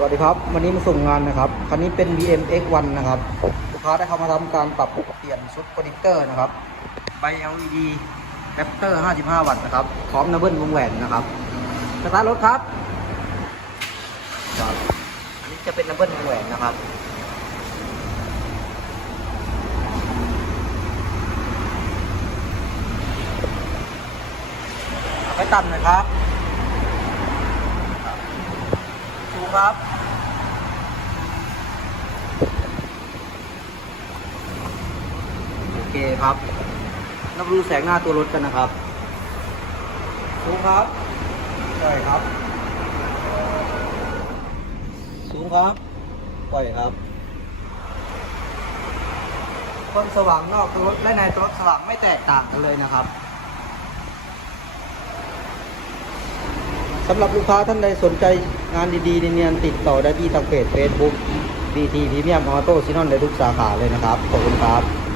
สวัสดีครับ วันนี้มาส่งงานนะครับคันนี้เป็น BM X1 นะครับลูกค้าได้เข้ามาทำการปรับเปลี่ยนชุดโปรดิเตอร์นะครับใบ LED แรปเตอร์ 55 วัตต์นะครับพร้อมนับเบิลวงแหวนนะครับสตาร์ทรถครับอันนี้จะเป็นนับเบิลวงแหวนนะครับไปต่ำน่อยครับสูง ครับ โอเคครับนับดูแสงหน้าตัวรถกันนะครับสูงครับใช่ครับ สูงครับ ปล่อยครับคนสว่างนอกตัวรถและในตัวรถสว่างไม่แตกต่างกันเลยนะครับ สำหรับลูกค้าท่านใดสนใจงานดีๆเนียนๆติดต่อได้ที่ทางเพจ Facebook BT Premium Auto ซินอนในทุกสาขาเลยนะครับ ขอบคุณครับ